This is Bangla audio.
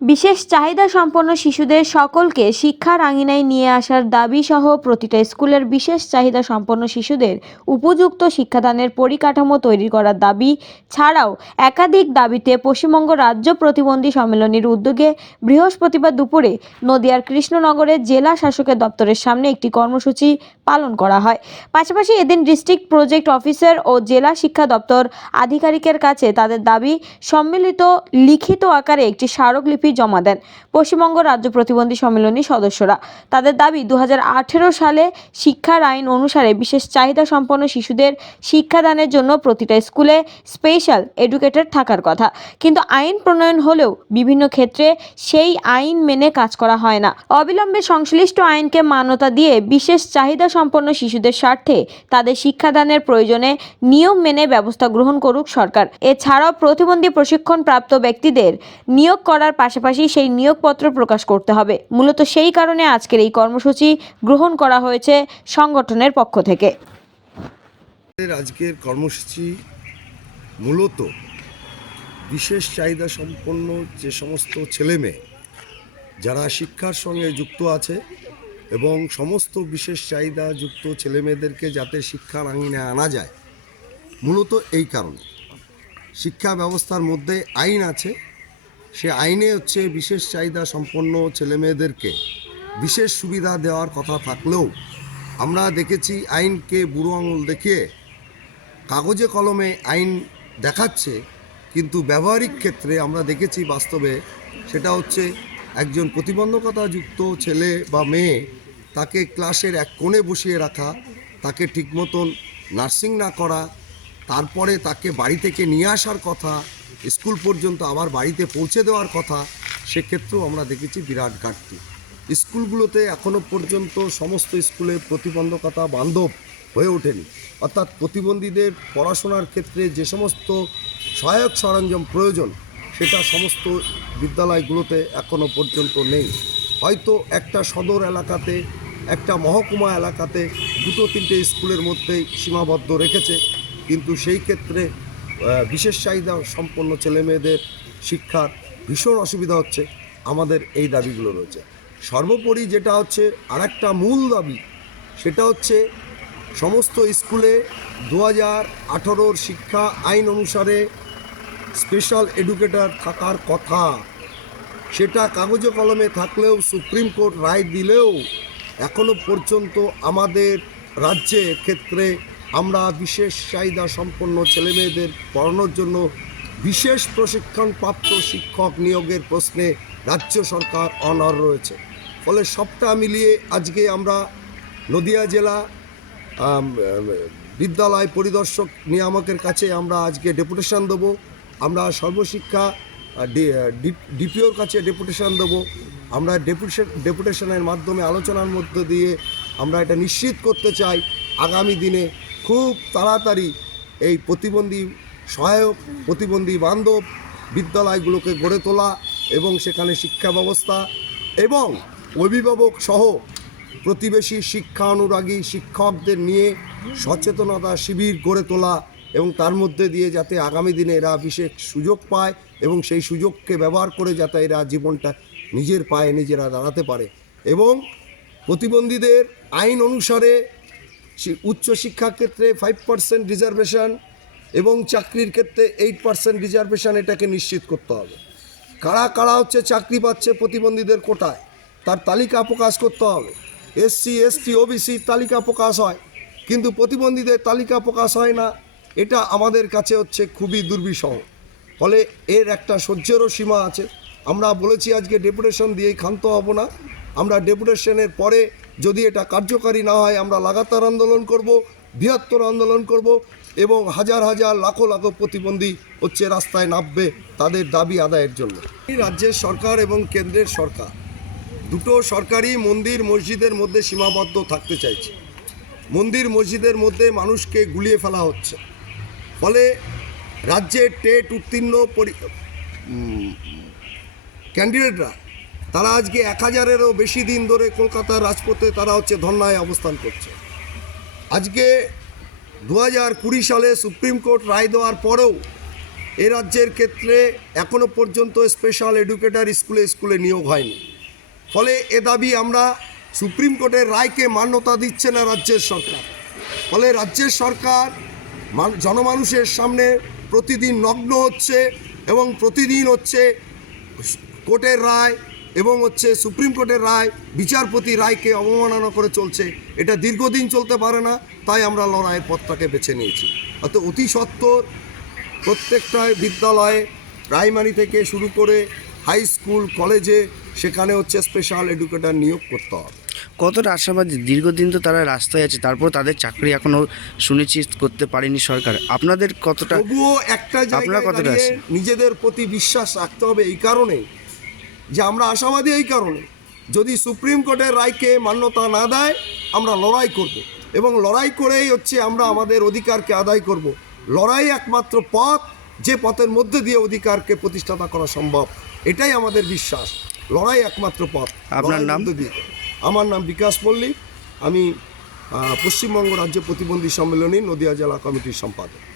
বিশেষ চাহিদা সম্পন্ন শিশুদের সকলকে শিক্ষার আঙিনায় নিয়ে আসার দাবি সহ প্রতিটা স্কুলের বিশেষ চাহিদা সম্পন্ন শিশুদের উপযুক্ত শিক্ষাদানের পরিকাঠামো তৈরি করার দাবি ছাড়াও একাধিক দাবিতে পশ্চিমবঙ্গ রাজ্য প্রতিবন্ধী সম্মেলনের উদ্যোগে বৃহস্পতিবার দুপুরে নদিয়ার কৃষ্ণনগরে জেলা শাসকের দপ্তরের সামনে একটি কর্মসূচি পালন করা হয়। পাশাপাশি এদিন ডিস্ট্রিক্ট প্রজেক্ট অফিসার ও জেলা শিক্ষা দপ্তর আধিকারিকের কাছে তাদের দাবি সম্মিলিত লিখিত আকারে একটি স্মারকলিপি জমা দেন। পশ্চিমবঙ্গ রাজ্য প্রতিবন্ধী সম্মেলনী সদস্যরা। তাদের দাবি দু সালে শিক্ষার আইন অনুসারে বিশেষ চাহিদা সম্পন্ন শিশুদের শিক্ষাদানের জন্য প্রতিটা স্কুলে স্পেশাল এডুকেটর থাকার কথা। কিন্তু আইন প্রণয়ন হলেও বিভিন্ন ক্ষেত্রে সেই আইন মেনে কাজ করা হয় না। অবিলম্বে সংশ্লিষ্ট আইনকে মান্যতা দিয়ে বিশেষ চাহিদা সম্পন্ন শিশুদের স্বার্থে তাদের শিক্ষাদানের প্রয়োজনে নিয়ম মেনে ব্যবস্থা গ্রহণ করুক সরকার। এছাড়াও প্রতিবন্ধী প্রশিক্ষণ প্রাপ্ত ব্যক্তিদের নিয়োগ করার পাশাপাশি সেই নিয়োগপত্র প্রকাশ করতে হবে। মূলত সেই কারণে আজকের এই কর্মসূচি গ্রহণ করা হয়েছে সংগঠনের পক্ষ থেকে। আজকের কর্মসূচি মূলত বিশেষ চাহিদা সম্পন্ন যে সমস্ত ছেলেমেয়ে যারা শিক্ষার সঙ্গে যুক্ত আছে এবং সমস্ত বিশেষ চাহিদা যুক্ত ছেলেমেয়েদেরকে যাতে শিক্ষার আঙিনে আনা যায়, মূলত এই কারণে। শিক্ষা ব্যবস্থার মধ্যে আইন আছে সে আইনে হচ্ছে বিশেষ চাহিদা সম্পন্ন ছেলেমেয়েদেরকে বিশেষ সুবিধা দেওয়ার কথা থাকলেও আমরা দেখেছি আইনকে বুড়ো আঙুল দেখিয়ে কাগজে কলমে আইন দেখাচ্ছে, কিন্তু ব্যবহারিক ক্ষেত্রে আমরা দেখেছি বাস্তবে সেটা হচ্ছে একজন প্রতিবন্ধকতাযুক্ত ছেলে বা মেয়ে তাকে ক্লাসের এক কোণে বসিয়ে রাখা, তাকে ঠিক মতন নার্সিং না করা, তারপরে তাকে বাড়ি থেকে নিয়ে আসার কথা স্কুল পর্যন্ত আবার বাড়িতে পৌঁছে দেওয়ার কথা, সেক্ষেত্রেও আমরা দেখেছি বিরাট ঘাটতি। স্কুলগুলোতে এখনও পর্যন্ত সমস্ত স্কুলে প্রতিবন্ধকতা বান্ধব হয়ে ওঠেনি। অর্থাৎ প্রতিবন্ধীদের পড়াশোনার ক্ষেত্রে যে সমস্ত সহায়ক সরঞ্জাম প্রয়োজন, সেটা সমস্ত বিদ্যালয়গুলোতে এখনও পর্যন্ত নেই। হয়তো একটা সদর এলাকাতে, একটা মহকুমা এলাকাতে দুটো তিনটে স্কুলের মধ্যেই সীমাবদ্ধ রেখেছে, কিন্তু সেই ক্ষেত্রে বিশেষ চাহিদা সম্পন্ন ছেলেমেয়েদের শিক্ষার ভীষণ অসুবিধা হচ্ছে। আমাদের এই দাবিগুলো রয়েছে। সর্বোপরি যেটা হচ্ছে আরেকটা মূল দাবি, সেটা হচ্ছে সমস্ত স্কুলে দু হাজার আঠেরোর শিক্ষা আইন অনুসারে স্পেশাল এডুকেটর থাকার কথা। সেটা কাগজে কলমে থাকলেও সুপ্রিম কোর্ট রায় দিলেও এখনও পর্যন্ত আমাদের রাজ্যের ক্ষেত্রে আমরা বিশেষ চাহিদা সম্পন্ন ছেলেমেয়েদের পড়ানোর জন্য বিশেষ প্রশিক্ষণপ্রাপ্ত শিক্ষক নিয়োগের প্রশ্নে রাজ্য সরকার অনর রয়েছে। ফলে সবটা মিলিয়ে আজকে আমরা নদিয়া জেলা বিদ্যালয় পরিদর্শক নিয়ামকের কাছে আমরা আজকে ডেপুটেশন দেবো। আমরা সর্বশিক্ষা ডিপিওর কাছে ডেপুটেশন দেবো। আমরা ডেপুটেশন ডেপুটেশনের মাধ্যমে আলোচনার মধ্য দিয়ে আমরা এটা নিশ্চিত করতে চাই। আগামী দিনে খুব তাড়াতাড়ি এই প্রতিবন্ধী সহায়ক, প্রতিবন্ধী বান্ধব বিদ্যালয়গুলোকে গড়ে তোলা এবং সেখানে শিক্ষা ব্যবস্থা এবং অভিভাবক সহ প্রতিবেশী শিক্ষা অনুরাগী শিক্ষকদের নিয়ে সচেতনতা শিবির গড়ে তোলা এবং তার মধ্যে দিয়ে যাতে আগামী দিনে এরা বিশেষ সুযোগ পায় এবং সেই সুযোগকে ব্যবহার করে যাতে এরা জীবনটা নিজের পায়ে নিজেরা দাঁড়াতে পারে এবং প্রতিবন্ধীদের আইন অনুসারে উচ্চশিক্ষার ক্ষেত্রে ফাইভ পার্সেন্ট রিজার্ভেশন এবং চাকরির ক্ষেত্রে এইট পার্সেন্ট রিজার্ভেশন এটাকে নিশ্চিত করতে হবে। কারা কারা হচ্ছে চাকরি পাচ্ছে প্রতিবন্ধীদের কোটায়, তার তালিকা প্রকাশ করতে হবে। এসসি এসটি ওবিসি তালিকা প্রকাশ হয়, কিন্তু প্রতিবন্ধীদের তালিকা প্রকাশ হয় না। এটা আমাদের কাছে হচ্ছে খুবই দুর্বিষহ। ফলে এর একটা সহ্যেরও সীমা আছে। আমরা বলেছি আজকে ডেপুটেশন দিয়েই ক্ষান্ত হব না। আমরা ডেপুটেশনের পরে যদি এটা কার্যকারী না হয়, আমরা লাগাতার আন্দোলন করব, বৃহত্তর আন্দোলন করব এবং হাজার হাজার, লাখো লাখো প্রতিবন্ধী হচ্ছে রাস্তায় নামবে তাদের দাবি আদায়ের জন্য। এই রাজ্যের সরকার এবং কেন্দ্রের সরকার, দুটো সরকারি মন্দির মসজিদের মধ্যে সীমাবদ্ধ থাকতে চাইছে। মন্দির মসজিদের মধ্যে মানুষকে গুলিয়ে ফেলা হচ্ছে। ফলে রাজ্যের টেট উত্তীর্ণ ক্যান্ডিডেটরা তারা আজকে এক হাজারেরও বেশি দিন ধরে কলকাতার রাজপথে তারা হচ্ছে ধর্নায় অবস্থান করছে। আজকে দু হাজার কুড়ি সালে সুপ্রিম কোর্ট রায় দেওয়ার পরেও এ রাজ্যের ক্ষেত্রে এখনও পর্যন্ত স্পেশাল এডুকেটর স্কুলে স্কুলে নিয়োগ হয়নি। ফলে এ দাবি আমরা সুপ্রিম কোর্টের রায়কে মান্যতা দিচ্ছে না রাজ্যের সরকার। ফলে রাজ্যের সরকার জনমানুষের সামনে প্রতিদিন নগ্ন হচ্ছে এবং প্রতিদিন হচ্ছে কোর্টের রায় এবং হচ্ছে সুপ্রিম কোর্টের রায় বিচারপতি রায়কে অবমাননা করে চলছে। এটা দীর্ঘদিন চলতে পারে না তাই আমরা লড়াইয়ের পথটাকে বেছে নিয়েছি। অত অতি সত্বর প্রত্যেকটা বিদ্যালয়ে প্রাইমারি থেকে শুরু করে হাই স্কুল কলেজে সেখানে হচ্ছে স্পেশাল এডুকেটর নিয়োগ করতে হবে। কতটা আশাবাদী? দীর্ঘদিন তো তারা রাস্তায় আছে তারপর তাদের চাকরি এখনও সুনিশ্চিত করতে পারেনি সরকার। আপনাদের কতটা তবুও একটা আপনারা কতটা নিজেদের প্রতি বিশ্বাস রাখতে হবে এই কারণে যে আমরা আশাবাদী এই কারণে যদি সুপ্রিম কোর্টের রায়কে মান্যতা না দেয় আমরা লড়াই করব। এবং লড়াই করেই হচ্ছে আমরা আমাদের অধিকারকে আদায় করব। লড়াই একমাত্র পথ যে পথের মধ্যে দিয়ে অধিকারকে প্রতিষ্ঠাতা করা সম্ভব। এটাই আমাদের বিশ্বাস। লড়াই একমাত্র পথ। আপনার নাম? দিয়ে। আমার নাম বিকাশ মল্লিক। আমি পশ্চিমবঙ্গ রাজ্য প্রতিবন্ধী সম্মেলনী নদিয়া জেলা কমিটির সম্পাদক।